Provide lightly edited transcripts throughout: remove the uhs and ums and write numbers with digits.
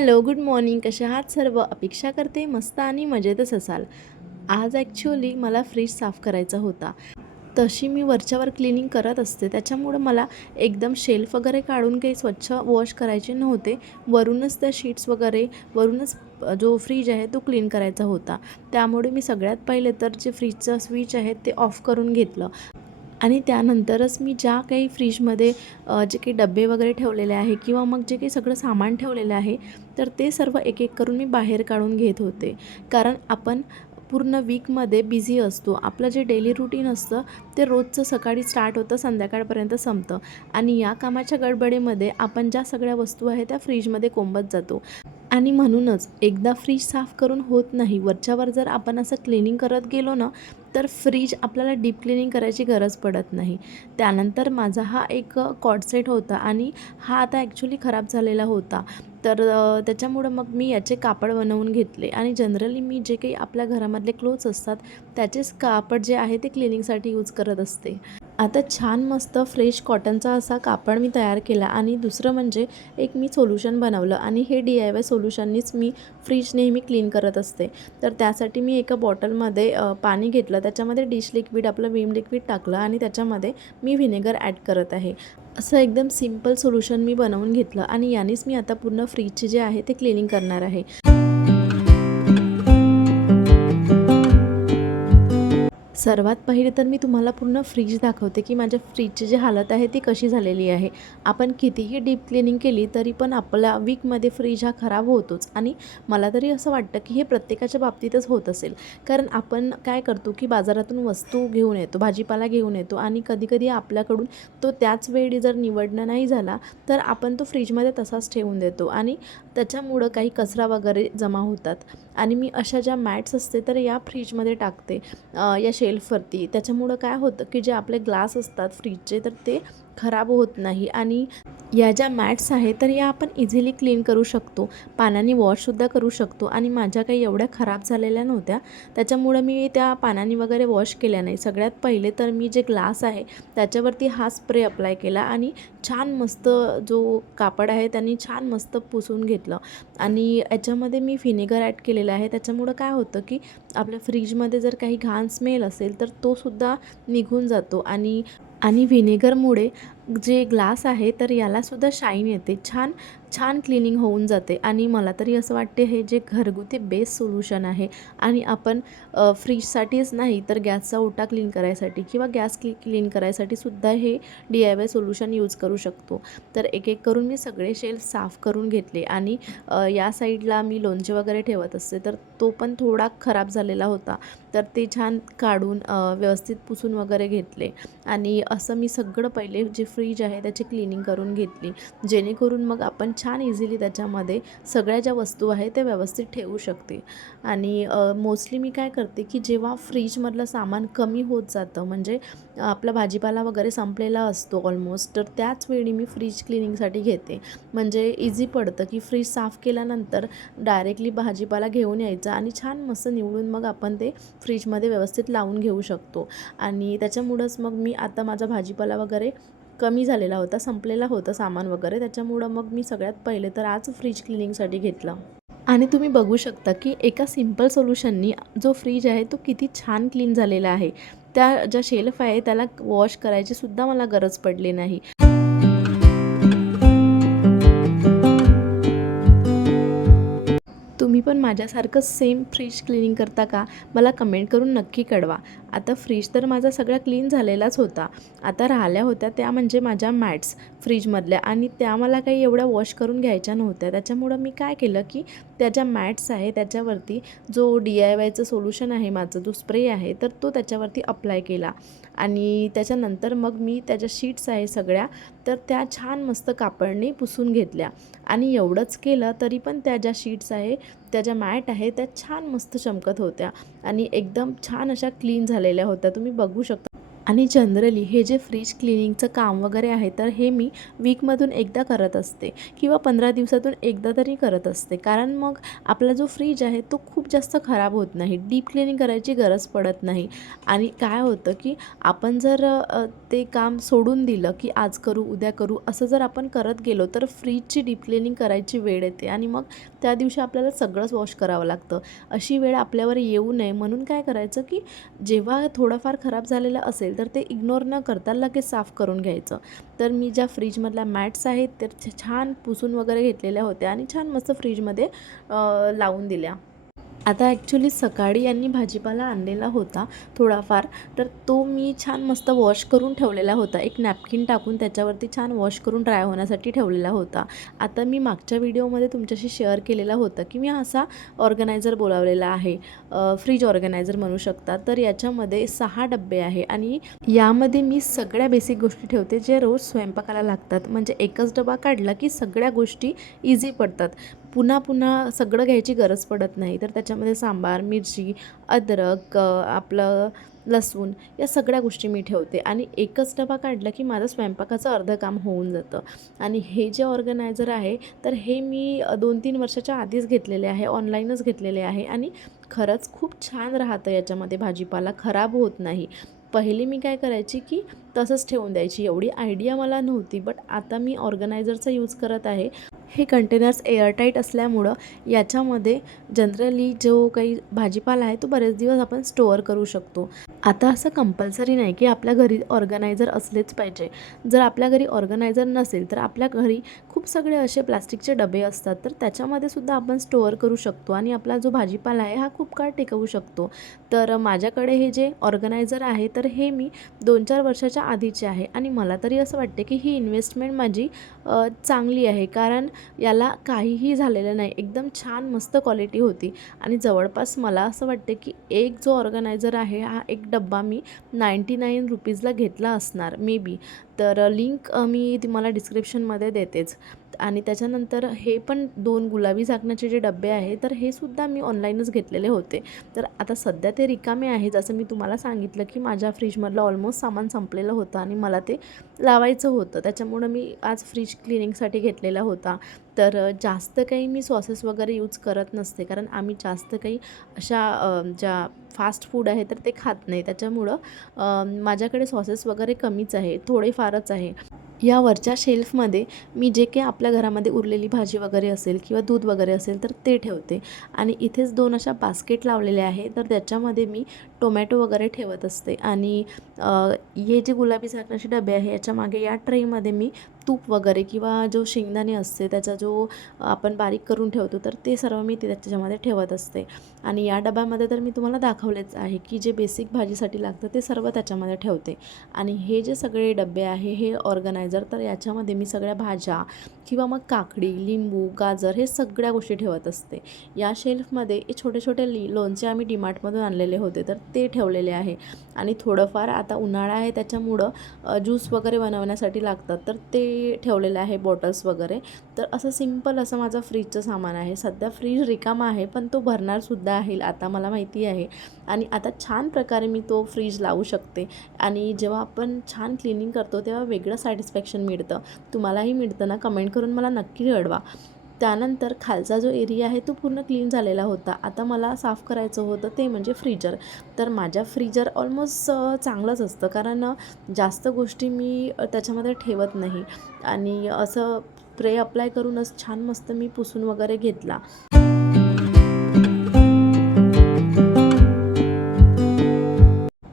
Hello, good morning. कसे आहात सर्व? अपेक्षा करते मस्त आणि मजेतच असाल. आज ॲक्च्युअली मला फ्रीज साफ करायचा होता. तशी मी वरच्यावर क्लिनिंग करत असते. त्याच्यामुळं मला एकदम शेल्फ वगैरे काढून काही स्वच्छ वॉश करायचे नव्हते. वरूनच त्या शीट्स वगैरे वरूनच जो फ्रीज आहे तो क्लीन करायचा होता. त्यामुळे मी सगळ्यात पहिले तर जे फ्रीजचं स्विच आहे ते ऑफ करून घेतलं. आणि त्यानंतरच मी ज्या काही फ्रीजमध्ये जे काही डबे वगैरे ठेवलेले आहे किंवा मग जे काही सगळं सामान ठेवलेलं आहे, तर ते सर्व एक एक करून मी बाहेर काढून घेत होते. कारण आपण पूर्ण वीकमध्ये बिझी असतो. आपलं जे डेली रुटीन असतं ते रोजचं सकाळी स्टार्ट होतं, संध्याकाळपर्यंत संपतं आणि या कामाच्या गडबडीमध्ये आपण ज्या सगळ्या वस्तू आहेत त्या फ्रीजमध्ये कोंबत जातो. आणि म्हणूनच एकदा फ्रीज साफ करून होत नाही. वरच्यावर जर आपण असं क्लिनिंग करत गेलो ना, तर फ्रीज आपल्याला डीप क्लिनिंग करायची गरज पडत नाही. त्यानंतर माझा हा एक कॉर्ड सेट होता आणि हा आता ॲक्च्युअली खराब झालेला होता. तर त्याच्यामुळं मग मी याचे कापड बनवून घेतले आणि जनरली मी जे काही आपल्या घरामधले क्लोथ्स असतात, त्याचेच कापड जे आहे ते क्लिनिंगसाठी यूज करत असते. आता छान मस्त फ्रेश कॉटनचा असा कापड मी तयार केला आणि दुसरं म्हणजे एक मी सोल्युशन बनवलं आणि हे DIY सोल्युशननीच मी फ्रीज नेहमी क्लीन करत असते. तर त्यासाठी मी एका बॉटलमध्ये पाणी घेतलं, त्याच्यामध्ये डिश लिक्विड आपलं विम लिक्विड टाकलं आणि त्याच्यामध्ये मी व्हिनेगर ॲड करत आहे. असं एकदम सिंपल सोल्युशन मी बनवून घेतलं आणि यानेच मी आता पूर्ण फ्रीजचे जे आहे ते क्लिनिंग करणार आहे. सर्वात पहिले तर मी तुम्हाला पूर्ण फ्रीज दाखवते की माझ्या फ्रीजची जी हालत आहे ती कशी झालेली आहे. आपण कितीही डीप क्लिनिंग केली तरी पण आपल्या वीकमध्ये फ्रीज हा खराब होतोच आणि मला तरी असं वाटतं की हे प्रत्येकाच्या बाबतीतच होत असेल. कारण आपण काय करतो की बाजारातून वस्तू घेऊन येतो, भाजीपाला घेऊन येतो आणि कधी-कधी आपल्याकडून तो त्याच वेळी जर निवडणं नाही झाला तर आपण तो फ्रीजमध्ये तसाच ठेवून देतो आणि त्याच्यामुळं काही कचरा वगैरे जमा होतात. आणि मी अशा ज्या मॅट्स असते तर या फ्रीजमध्ये टाकते या शेल्फवरती. त्याच्यामुळं काय होतं की जे आपले ग्लास असतात फ्रीजचे तर ते खराब होत नाही आणि या ज्या मॅट्स आहेत तर या आपण इझिली क्लीन करू शकतो. पाण्याने वॉशसुद्धा करू शकतो आणि माझ्या काही एवढ्या खराब झालेल्या नव्हत्या. त्याच्यामुळं मी त्या पाण्याने वगैरे वॉश केल्या नाही. सगळ्यात पहिले तर मी जे ग्लास आहे त्याच्यावरती हा स्प्रे अप्लाय केला आणि छान मस्त जो कापड आहे त्यांनी छान मस्त पुसून घेतलं आणि याच्यामध्ये मी व्हिनेगर ॲड केलेलं आहे. त्याच्यामुळं काय होतं की आपल्या फ्रीजमध्ये जर काही घाण स्मेल असेल तर तो सुद्धा निघून जातो आणि आणि व्हिनेगरमुळे जे ग्लास आहे तर यालासुद्धा शाईन येते. छान छान क्लिनिंग होऊन जाते आणि मला तरी असं वाटते हे जे घरगुती बेस्ट सोल्युशन आहे आणि आपण फ्रीजसाठीच नाही तर गॅसचा ओटा क्लीन करायसाठी किंवा गॅस क्लीन करायसाठी सुद्धा हे DIY सोल्युशन यूज करू शकतो. तर एक एक करून मी सगळे शेल्फ साफ करून घेतले आणि या साईडला मी लोणचे वगैरे ठेवत असते तर तो पण थोडा खराब झालेला होता. तर ते छान काढून व्यवस्थित पुसून वगैरे घेतले आणि असं मी सगळं पहिले जे फ्रीज आहे त्याची क्लिनिंग करून घेतली. जेणेकरून मग आपण छान इझिली त्याच्यामध्ये सगळ्या ज्या वस्तू आहेत त्या व्यवस्थित ठेवू शकते. आणि मोस्टली मी काय करते की जेव्हा फ्रीजमधलं सामान कमी होत जातं म्हणजे आपला भाजीपाला वगैरे संपलेला असतो ऑलमोस्ट तर त्याच वेळी मी फ्रीज क्लिनिंगसाठी घेते. म्हणजे इझी पडतं की फ्रीज साफ केल्यानंतर डायरेक्टली भाजीपाला घेऊन यायचा आणि छान मस्त निवडून मग आपण ते फ्रीजमध्ये व्यवस्थित लावून घेऊ शकतो. आणि त्याच्यामुळंच मग मी आता माझा भाजीपाला वगैरे कमी झालेला होता, संपलेला होता सामान वगैरे. त्याच्यामुळं मग मी सगळ्यात पहिले तर आज फ्रीज क्लिनिंगसाठी घेतलं. आणि तुम्ही बघू शकता की एका सिंपल सोल्युशननी जो फ्रीज आहे तो किती छान क्लीन झालेला आहे. त्या ज्या शेल्फ आहे त्याला वॉश करायची सुद्धा मला गरज पडली नाही. तुम्ही पण माझ्यासारखं सेम फ्रीज क्लिनिंग करता का? मला कमेंट करून नक्की कळवा. आता फ्रीज तर माझा सगळा क्लीन झालेलाच होता. आता राहिल्या होत्या त्या म्हणजे माझ्या मॅट्स फ्रीजमधल्या आणि त्या मला काही एवढ्या वॉश करून घ्यायच्या नव्हत्या. त्याच्यामुळं मी काय केलं की त्या ज्या मॅट्स आहे त्याच्यावरती जो DIYचं सोल्युशन आहे माझं, जो स्प्रे आहे तर तो त्याच्यावरती अप्लाय केला आणि त्याच्यानंतर मग मी त्या ज्या शीट्स आहे सगळ्या तर त्या छान मस्त कापडने पुसून घेतल्या आणि एवढंच केलं तरी पण त्या ज्या शीट्स आहे त्या ज्या मॅट आहे त्या छान मस्त चमकत होत्या आणि एकदम छान अशा क्लीन झालेल्या होत्या. तुम्ही बघू शकता. आणि जनरली हे जे फ्रीज क्लिनिंगचं काम वगैरे आहे तर हे मी वीकमधून एकदा करत असते किंवा 15 दिवसातून एकदा तरी करत असते. कारण मग आपला जो फ्रीज आहे तो खूप जास्त खराब होत नाही. डीप क्लिनिंग करायची गरज पडत नाही. आणि काय होतं की आपण जर ते काम सोडून दिलं की आज करू, उद्या करू असं जर आपण करत गेलो तर फ्रीजची डीप क्लिनिंग करायची वेळ येते आणि मग त्या दिवशी आपल्याला सगळंच वॉश करावं लागतं. अशी वेळ आपल्यावर येऊ नये म्हणून काय करायचं, की जेव्हा थोडंफार खराब झालेलं असेल तर ते इग्नोर न करता लगेच साफ करून घ्यायचं. तर मी ज्या फ्रीजमधल्या मॅट्स आहेत तर छान पुसून वगैरे घेतलेल्या होत्या आणि छान मस्त फ्रीजमध्ये लावून दिल्या. आता ॲक्च्युली सकाळी यांनी भाजीपाला आणलेला होता थोडाफार, तर तो मी छान मस्त वॉश करून ठेवलेला होता. एक नॅपकिन टाकून त्याच्यावरती छान वॉश करून ड्राय होण्यासाठी ठेवलेला होता. आता मी मागच्या व्हिडिओमध्ये तुमच्याशी शेअर केलेलं होतं, की मी असा ऑर्गनायझर बोलावलेला आहे, फ्रीज ऑर्गनायझर म्हणू शकता. तर याच्यामध्ये 6 डब्बे आहे आणि यामध्ये मी सगळ्या बेसिक गोष्टी ठेवते, जे रोज स्वयंपाकाला लागतात. म्हणजे एकच डबा काढला, की सगळ्या गोष्टी इझी पडतात. पुन्हा पुन्हा सगळं घ्यायची गरज पडत नाही. तर त्याच्यामध्ये सांबार, मिरची, अद्रक, आपलं लसूण या सगळ्या गोष्टी मी ठेवते आणि एकच डबा काढला की माझं स्वयंपाकाचं अर्धं काम होऊन जातं. आणि हे जे ऑर्गनायझर आहे तर हे मी 2-3 वर्षाच्या आधीच घेतलेले आहे, ऑनलाईनच घेतलेले आहे आणि खरंच खूप छान राहतं याच्यामध्ये, भाजीपाला खराब होत नाही. पहिली मी काय करायची की तसंच ठेवून द्यायची, एवढी आयडिया मला नव्हती, बट आता मी ऑर्गनायझरचा यूज करत आहे. हे कंटेनर्स एअरटाईट असल्यामुळं याच्यामध्ये जनरली जो काही भाजीपाला आहे तो बरेच दिवस आपण स्टोअर करू शकतो. आता असं कंपल्सरी नाही की आपल्या घरी ऑर्गनायझर असलेच पाहिजे. जर आपल्या घरी ऑर्गनायझर नसेल तर आपल्या घरी खूप सगळे असे प्लास्टिकचे डबे असतात, तर त्याच्यामध्ये सुद्धा आपण स्टोअर करू शकतो आणि आपला जो भाजीपाला आहे हा खूप काळ टिकवू शकतो. तर माझ्याकडे हे जे ऑर्गनायझर आहे तर हे मी 2-4 वर्षाच्या आधीचे आहे आणि मला तरी असं वाटते की ही इन्व्हेस्टमेंट माझी चांगली आहे, कारण याला काहीही झालेलं नाही. एकदम छान मस्त क्वालिटी होती आणि जवळपास मला असं वाटते की एक जो ऑर्गनायझर आहे हा एक डब्बा मी 99 रुपीजला घेतला असणार मे बी. तर लिंक मी तुम्हाला डिस्क्रिप्शनमध्ये देतेच. आणि त्याच्यानंतर हे पण 2 गुलाबी झाकणाचे जे डबे आहे तर हे सुद्धा मी ऑनलाईनच घेतलेले होते. तर आता सध्या ते रिकामे आहे. जसं मी तुम्हाला सांगितलं की माझ्या फ्रीजमधलं ऑलमोस्ट सामान संपलेलं होतं आणि मला ते लावायचं होतं. त्याच्यामुळं मी आज फ्रीज क्लिनिंगसाठी घेतलेला होता. तर जास्त काही मी सॉसेस वगैरे यूज करत नसते, कारण आम्ही जास्त काही अशा ज्या फास्ट फूड आहे तर ते खात नाही. त्याच्यामुळं माझ्याकडे सॉसेस वगैरे कमीच आहे, थोडेफारच आहे. या वरच्या शेल्फमध्ये मी जे काही आपल्या घरामध्ये उरलेली भाजी वगैरे असेल किंवा दूध वगैरे असेल तर ते ठेवते. आणि इथेच 2 अशा बास्केट लावलेल्या आहे, तर त्याच्यामध्ये मी टोमॅटो वगैरे ठेवत असते. आणि हे जे गुलाबी झाकणाचे डबे आहे याच्या मागे या ट्रेमध्ये मी तूप वगैरे किंवा जो शेंगदाणे असते त्याचा जो आपण बारीक करून ठेवतो तर ते सर्व मी त्याच्यामध्ये ठेवत असते. आणि या डब्यामध्ये तर मी तुम्हाला दाखवलेच आहे की जे बेसिक भाजीसाठी लागतं ते सर्व त्याच्यामध्ये ठेवते. आणि हे जे सगळे डबे आहे हे ऑर्गनायझर, तर याच्यामध्ये मी सगळ्या भाज्या किंवा मग काकडी, लिंबू, गाजर हे सगळ्या गोष्टी ठेवत असते. या शेल्फमध्ये छोटे छोटे लोणचे आम्ही डीमार्टमधून आणलेले होते तर ते ठेवलेले आहे. आणि थोडंफार आता उन्हाळा आहे त्याच्यामुळं ज्यूस वगैरे बनवण्यासाठी लागतात तर ते ठेवलेलं आहे, बॉटल्स वगैरे. तर असं सिंपल असं माझं फ्रीजचं सामान आहे. सध्या फ्रीज रिकामा आहे पण तो भरणारसुद्धा आहे आता मला माहिती आहे. आणि आता छान प्रकारे मी तो फ्रीज लावू शकते. आणि जेव्हा आपण छान क्लिनिंग करतो तेव्हा वेगळं सॅटिस्फॅक्शन मिळतं. तुम्हालाही मिळतं ना? कमेंट करून मला नक्की कळवा. त्यानंतर खालचा जो एरिया आहे तो पूर्ण क्लीन झालेला होता. आता मला साफ करायचं होतं ते म्हणजे फ्रीजर. तर माझ्या फ्रीजर ऑलमोस्ट चांगलंच असतं, कारण जास्त गोष्टी मी त्याच्यामध्ये ठेवत नाही. आणि असं स्प्रे अप्लाय करूनच छान मस्त मी पुसून वगैरे घेतला.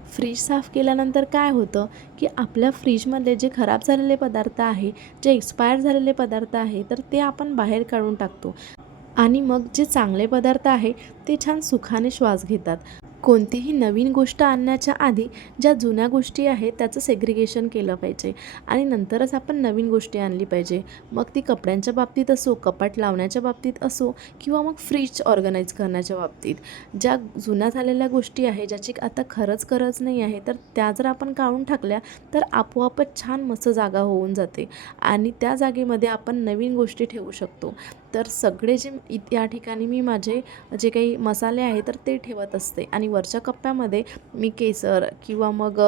फ्रीज साफ केल्यानंतर काय होतं की आपल्या फ्रीजमधले जे खराब झालेले पदार्थ आहे, जे एक्सपायर झालेले पदार्थ आहे तर ते आपण बाहेर काढून टाकतो. आणि मग जे चांगले पदार्थ आहे ते छान सुखाने श्वास घेतात. कोणतीही नवीन गोष्ट आणण्याच्या आधी ज्या जुन्या गोष्टी आहेत त्याचं सेग्रिगेशन केलं पाहिजे आणि नंतरच आपण नवीन गोष्टी आणली पाहिजे. मग ती कपड्यांच्या बाबतीत असो, कपाट लावण्याच्या बाबतीत असो किंवा मग फ्रीज ऑर्गनाईज करण्याच्या बाबतीत. ज्या जुन्या झालेल्या गोष्टी आहे, ज्याची आता खरंच गरज नाही आहे, तर त्या जर आपण काढून टाकल्या तर आपोआपच छान मस्त जागा होऊन जाते आणि त्या जागेमध्ये आपण नवीन गोष्टी ठेवू शकतो. तर सगळे जे या ठिकाणी मी माझे जे काही मसाले आहे तर ते ठेवत असते. आणि वरच्या कप्प्यामध्ये मी केसर किंवा मग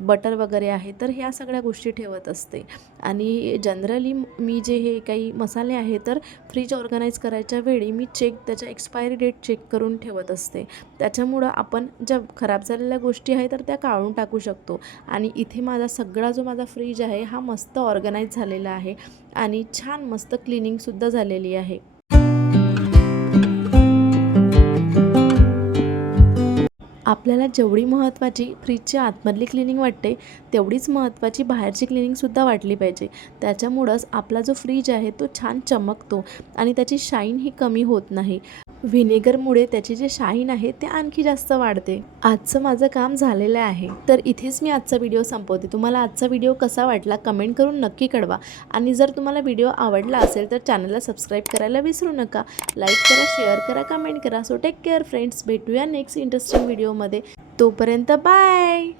बटर वगैरे आहे तर ह्या सगळ्या गोष्टी ठेवत असते. आणि जनरली मी जे हे काही मसाले आहे तर फ्रीज ऑर्गनाईज करायच्या वेळी मी त्याच्या एक्सपायरी डेट चेक करून ठेवत असते. त्याच्यामुळं आपण ज्या खराब झालेल्या गोष्टी आहे तर त्या काढून टाकू शकतो. आणि इथे माझा फ्रीज आहे हा मस्त ऑर्गनाईज झालेला आहे आणि छान मस्त क्लिनिंगसुद्धा झालेली आहे. आपल्याला जेवढी महत्त्वाची फ्रीजची आतमधली क्लिनिंग वाटते तेवढीच महत्त्वाची बाहेरची क्लिनिंगसुद्धा वाटली पाहिजे. त्याच्यामुळंच आपला जो फ्रीज आहे तो छान चमकतो आणि त्याची शाईन ही कमी होत नाही. व्हिनेगरमुळे त्याची जे शाईन आहे ते आणखी जास्त वाढते. आजचं माझं काम झालेलं आहे. तर इथेच मी आजचा व्हिडिओ संपवते. तुम्हाला आजचा व्हिडिओ कसा वाटला कमेंट करून नक्की कळवा. आणि जर तुम्हाला व्हिडिओ आवडला असेल तर चॅनलला सबस्क्राईब करायला विसरू नका. लाईक करा, शेअर करा, कमेंट करा. So take care friends. भेटूया नेक्स्ट इंटरेस्टिंग व्हिडिओमध्ये. तोपर्यंत बाय.